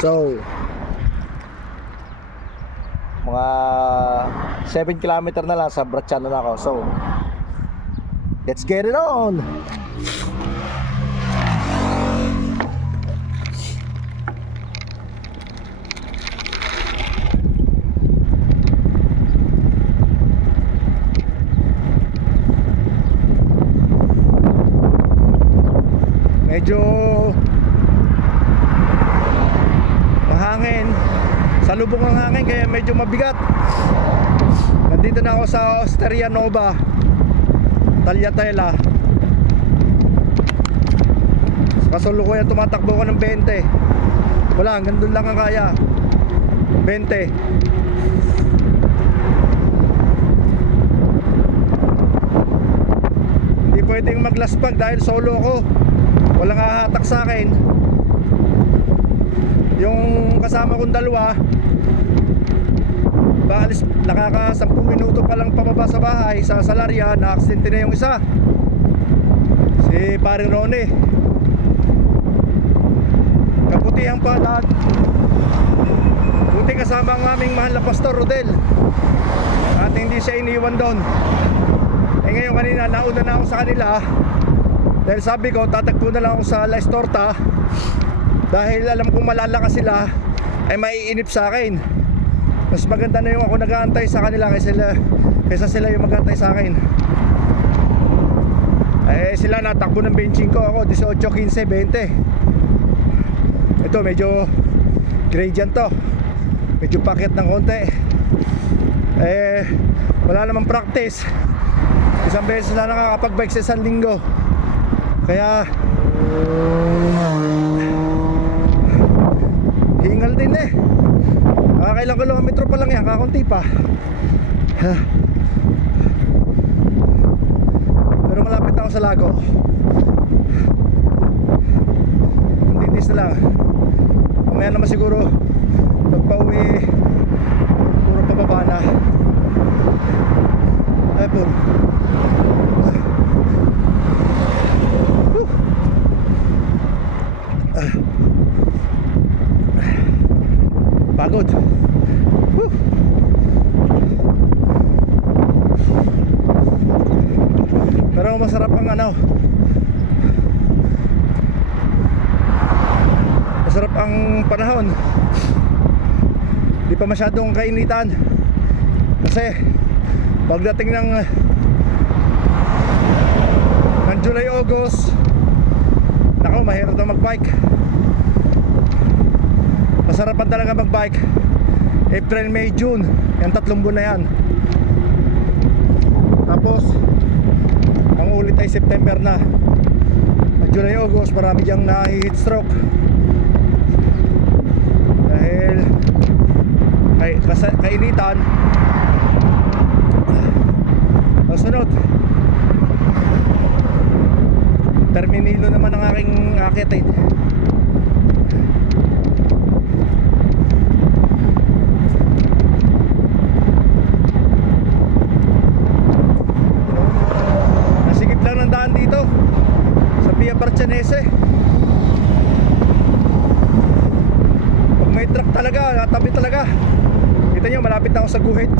So, mga 7 kilometer na lang sa Bracciano na ako. So, let's get it on! Medyo mahangin, salubong ang hangin kaya medyo mabigat. Nandito na ako sa Osteria Nova, Tagliatella. Sa kasalukuyan tumatakbo ko ng 20. Wala, hanggang doon lang ang kaya. 20. Hindi pwedeng maglaspag dahil solo ako. Walang hahatak sa akin. Yung kasama kong dalawa, baalis, nakaka 10 minuto pa lang pababa sa bahay sa Salaria, na-aksidente na yung isa, si Pare Ronnie. Kabutihan palad, buti kasama ang aming mahal na Pastor Rodel at hindi siya iniwan doon. Eh ngayon kanina nauna na ako sa kanila dahil sabi ko tatagpo na lang ako sa La Estorta dahil alam kong malalakas sila ay maiinip sa akin. Mas maganda na yung ako nag-aantay sa kanila kaysa sila yung mag-aantay sa akin. Eh sila natakbo ng 25, ako 18, 15, 20. Ito medyo gradient to, medyo paket ng konti. Eh wala namang practice, isang beses na nakakapag-bike sa isang linggo. Kaya hingal din eh. Nakakailang kilometro pa lang yan, kakunti pa. Pero malapit ako sa Lago. Titis na lang. Mamaya naman siguro pagpa-uwi puro pababa na. Ay po. Pagod. Pero masarap ang masarap ang panahon. Di pa masyadong kainitan. Kasi pagdating ng July, August, nako mahirap na magbike. Masarapan talaga magbike April, May, June. Yung 3 buwan na yan. Tapos ang ulit ay September na. July, August marami diyang na-heat stroke dahil kainitan. Ang sunod Terminilo naman ang aking akitin. Nasigip lang ng daan dito sa Via Barcianese. Pag may truck talaga, natabi talaga. Kita nyo, malapit na ako sa guhit,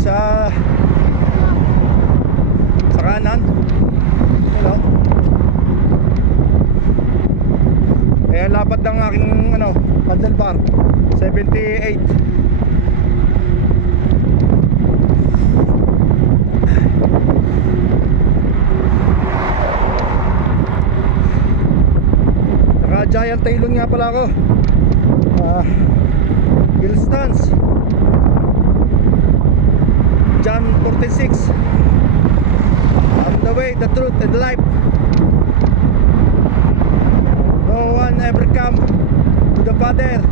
sa kanan. Hello. Kaya lapad ng aking handlebar 78. Naka giant tailong nga pala ako. Hill stance John 46. On the way, the truth and the life. No one ever come to the Father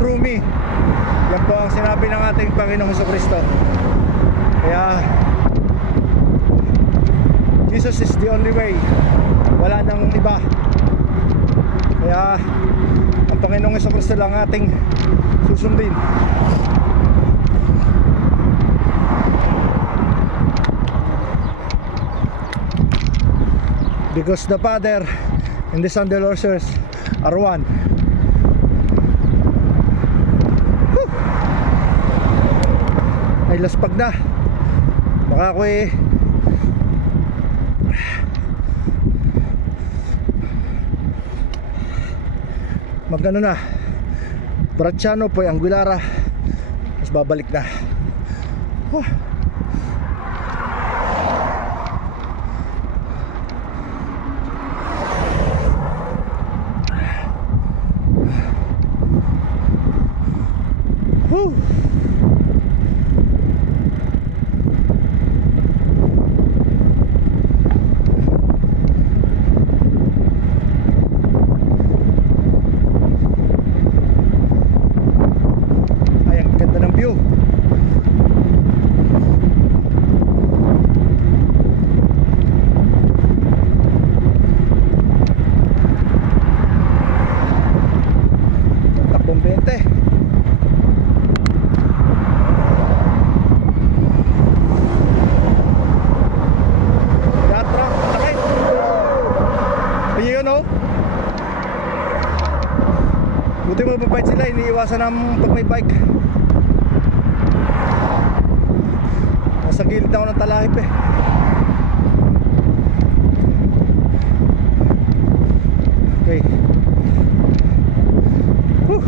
through me. Yan po ang sinabi ng ating Panginoong Jesucristo. Kaya Jesus is the only way. Wala nang iba. Kaya ang Panginoong Jesucristo lang ating susundin. Because the Father and the Son, the Lord serves, R1. Whew. Ay laspag na. Baka ako magano na, Bracciano po Anguillara, tapos babalik na. Whew. Buti mababait sila, iniiwasan namin pag may bike. Nasa gilid ako ng talahib eh. Okay. Whew.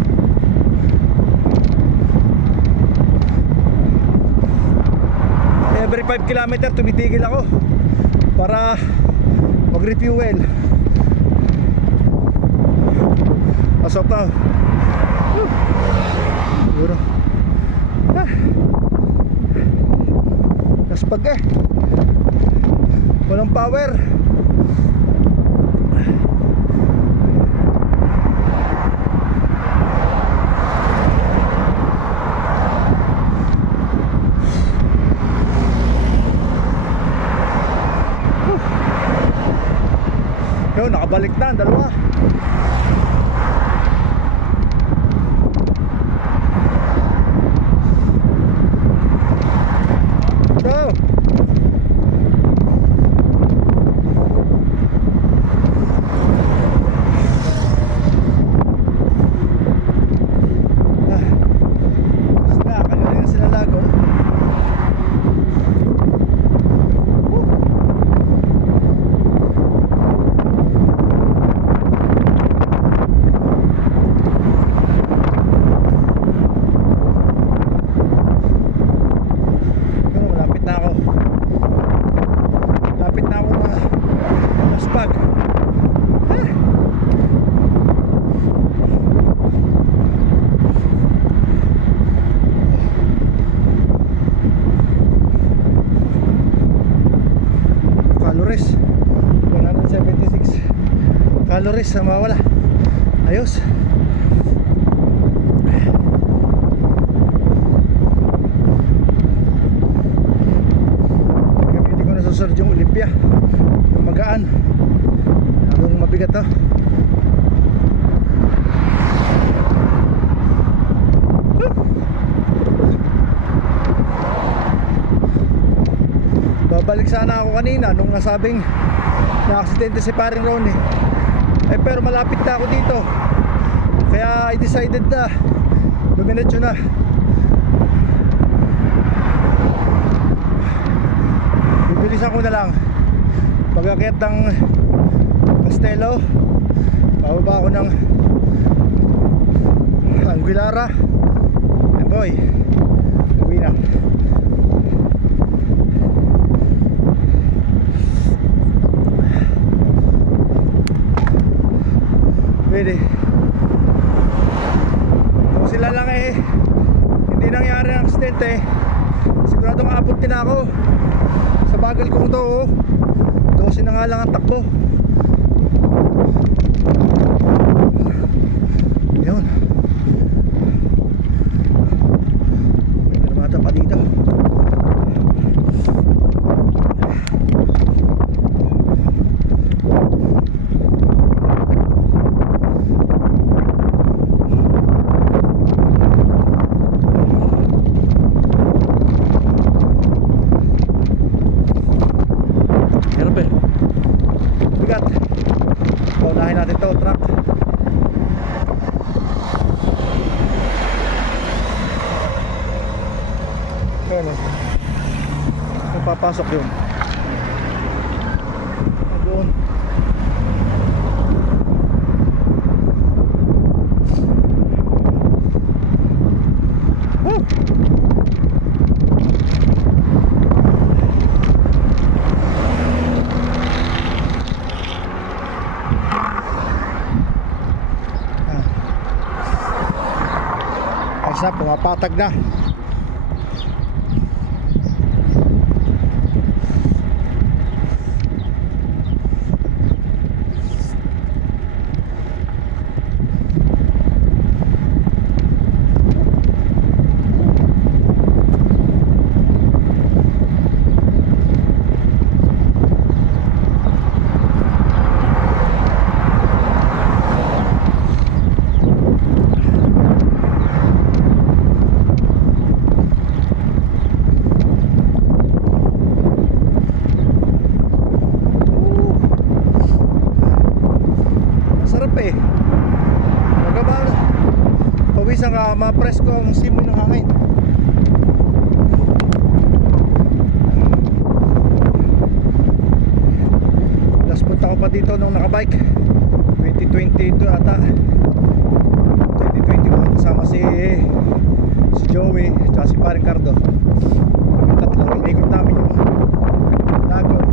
Every 5 kilometer tumitigil ako para mag-refuel. Pasok na. Siguro. Kaspag eh. Walang power. Yun, nakabalik na ang dalawa. Calories na mawala. Ayos. Gamitin ko na sa surge yung Olympia, yung magaan. Habang mabigat to. Babalik sana ako kanina nung nasabing na-aksidente si paring Ronnie. Pero malapit na ako dito, kaya I decided na dumiretso na. Bibilisan ko na lang. Pag-akyat ng Castelo, bababa ako ng Anguillara. And boy, uwi na. Pwede. Kung sila lang hindi nangyari ang aksidente, siguradong aabot din ako. Sa bagal kong to 12 na nga lang ang takbo. Yun. May pinamata pa dito. pasok yun. Doon. Woo! Ayos na, pumapatag na. Masarap eh. Magabal. Pawisan ka, ma-presko ang simoy ng hangin. Last punta ko pa dito nung nakabike 2022 ata. 2020 ko kasama si Joey at si Paring Cardo. Kami tatlo, inikot namin yung Dagon.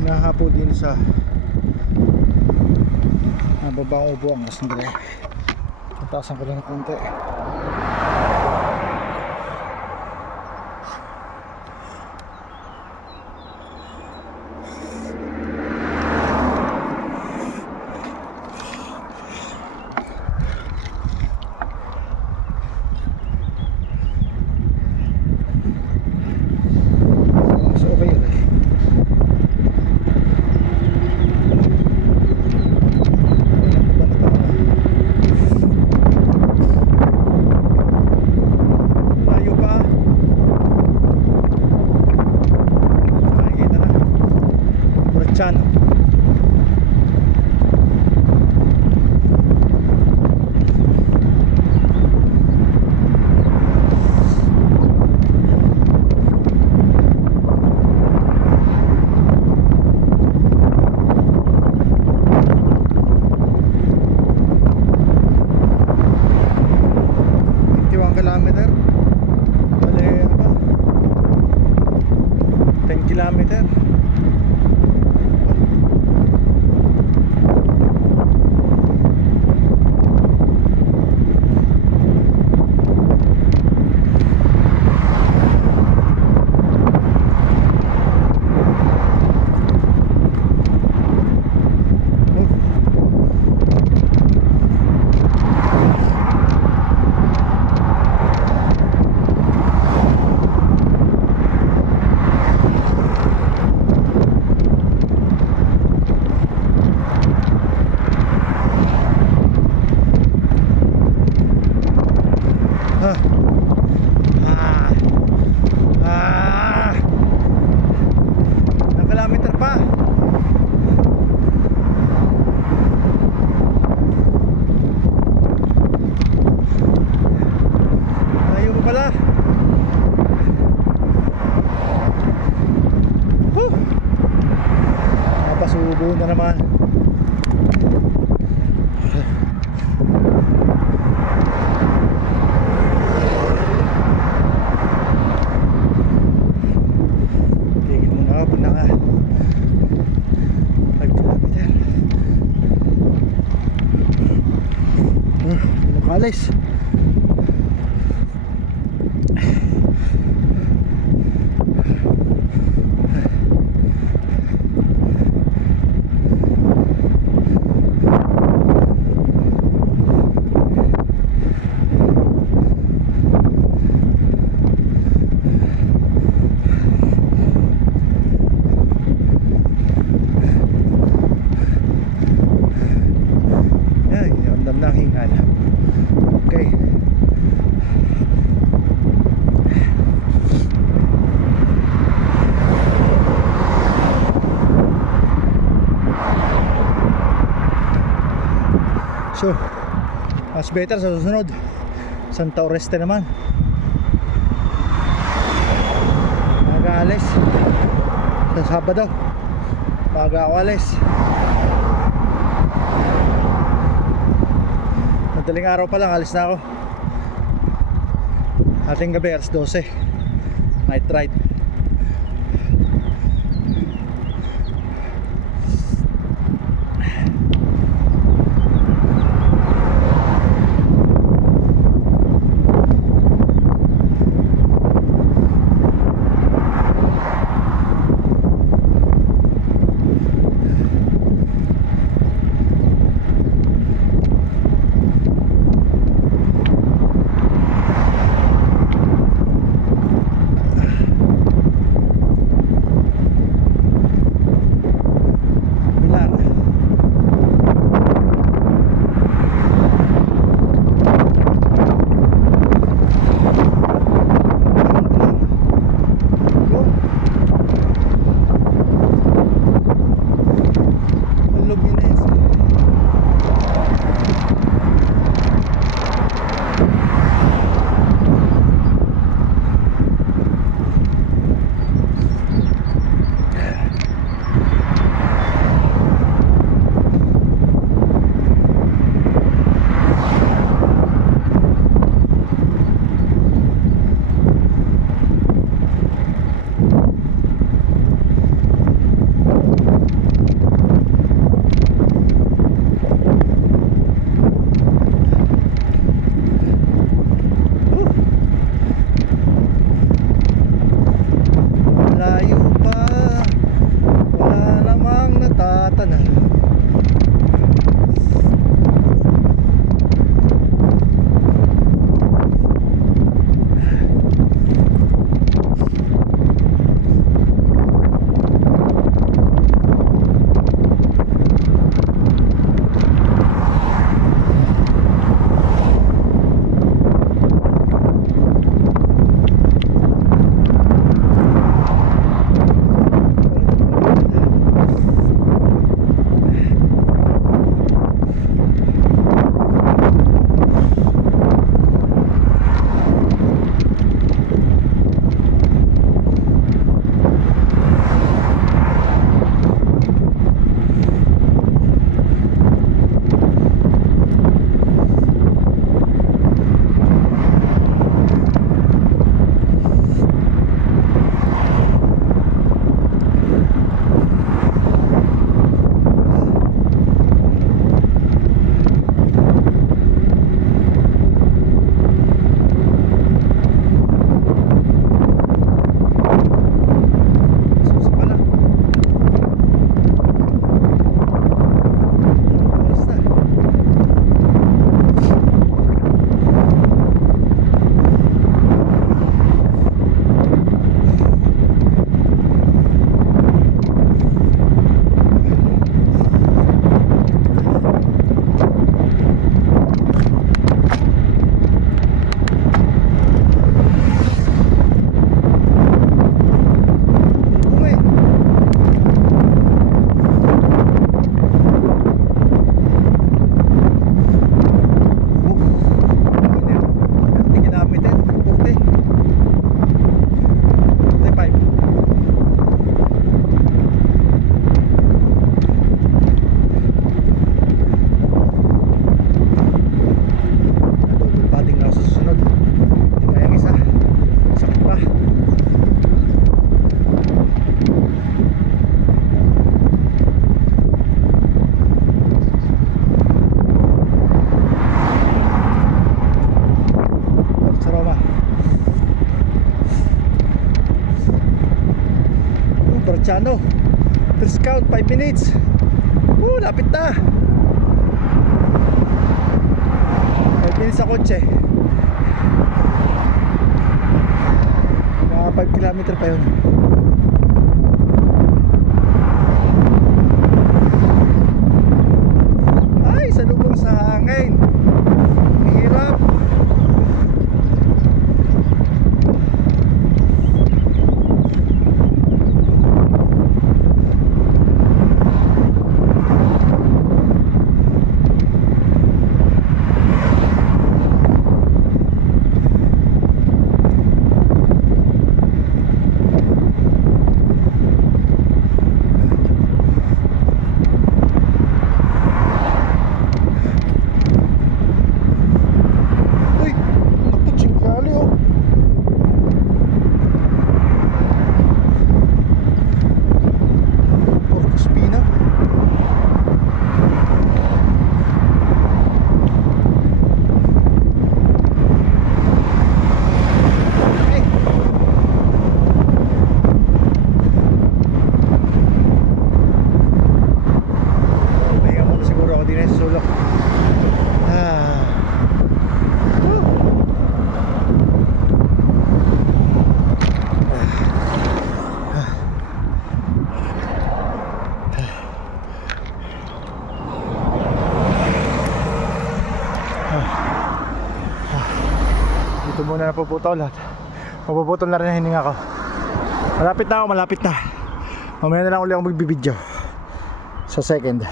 Nahapo din sa nababang ubo ang sandali. Tatasan ko lang ng konti. So okay yun eh. Chan. Kilometer. Bale, ano ba? 10 kilometer. Kilometer pa. Ayaw mo pala. Napasubo na naman. Alis. Ay, ramdam na ang hingal. Okay. diretso. Mas better sa susunod. Santa Oreste naman. Mag-aalis sa Sabado. Mag-aalis. Madaling araw pa lang, alis na ako. Ating gabi, alas 12. Night ride. Chano, first count 5 minutes. Lapit na. 5 minutes sa kotse. Mga 5 kilometer pa yun. Ay, salubong sa hangin. Hirap. muna napuputol at mapuputol na rin ang hininga ko. Malapit na ako, malapit na. Mamaya na lang ulit ako magbibideo sa second.